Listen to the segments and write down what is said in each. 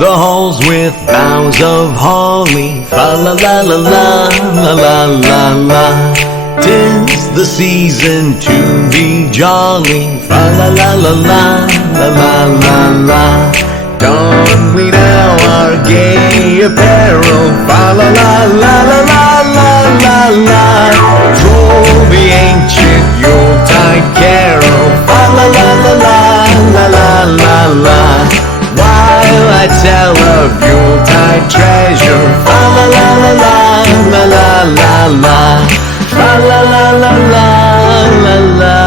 the halls with boughs of holly. Fa la la la la la la la la. 'Tis the season to be jolly. Fa la la la la la la la la. Don we now our gay apparel. Fa la la la la la la la la. Troll the ancient Yuletide carol. Fa la la la la la la la la. While I tell of Yuletide treasure. Fa la la la la la la la la. Fa la la la la la la la.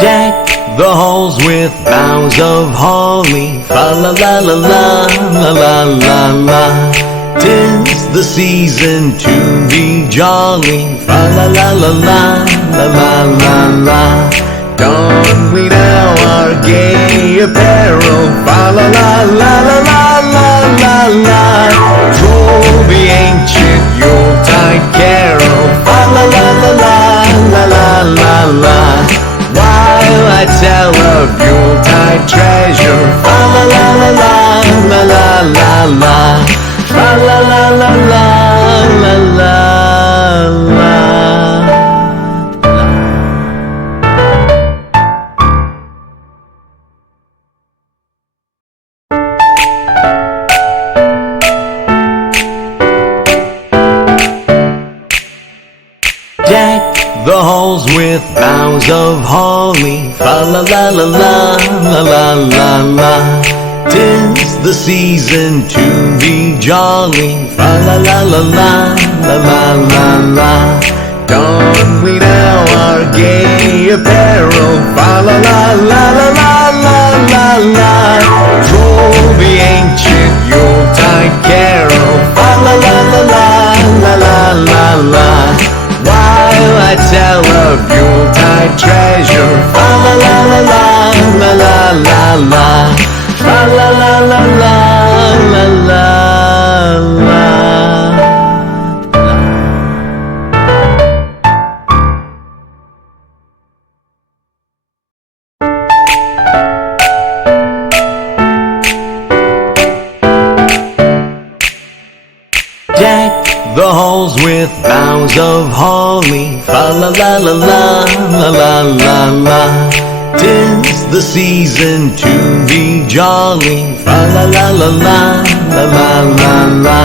Deck the halls with boughs of holly. Fa la la la la la la la la. 'Tis the season to be jolly. Fa la la la la la la la la. Don we now our gay apparel. Fa la la la la la la la la. Troll the ancient Yuletide carol. Fa la la la la la la la la. While I tell of Yuletide treasure. Fa la la la la la la la la. Fa la la la la la la la. Deck the halls with boughs of holly. Fa la la la la la la la la. 'Tis the season to be jolly. Fa la la la la la la la la. Don we now our gay apparel. Fa la la la la la la la la. Troll the ancient Yuletide carol. Fa la la la la la la la la. While I tell of Yuletide treasure. Fa la la la la la la la la. Fa la la la la la la la. Deck the halls with boughs of holly. Fa la la la la la la la la. 'Tis the season to be jolly. Fa la la la la la la la la.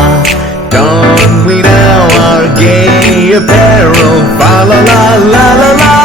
Don we now our gay apparel. Fa la la la la la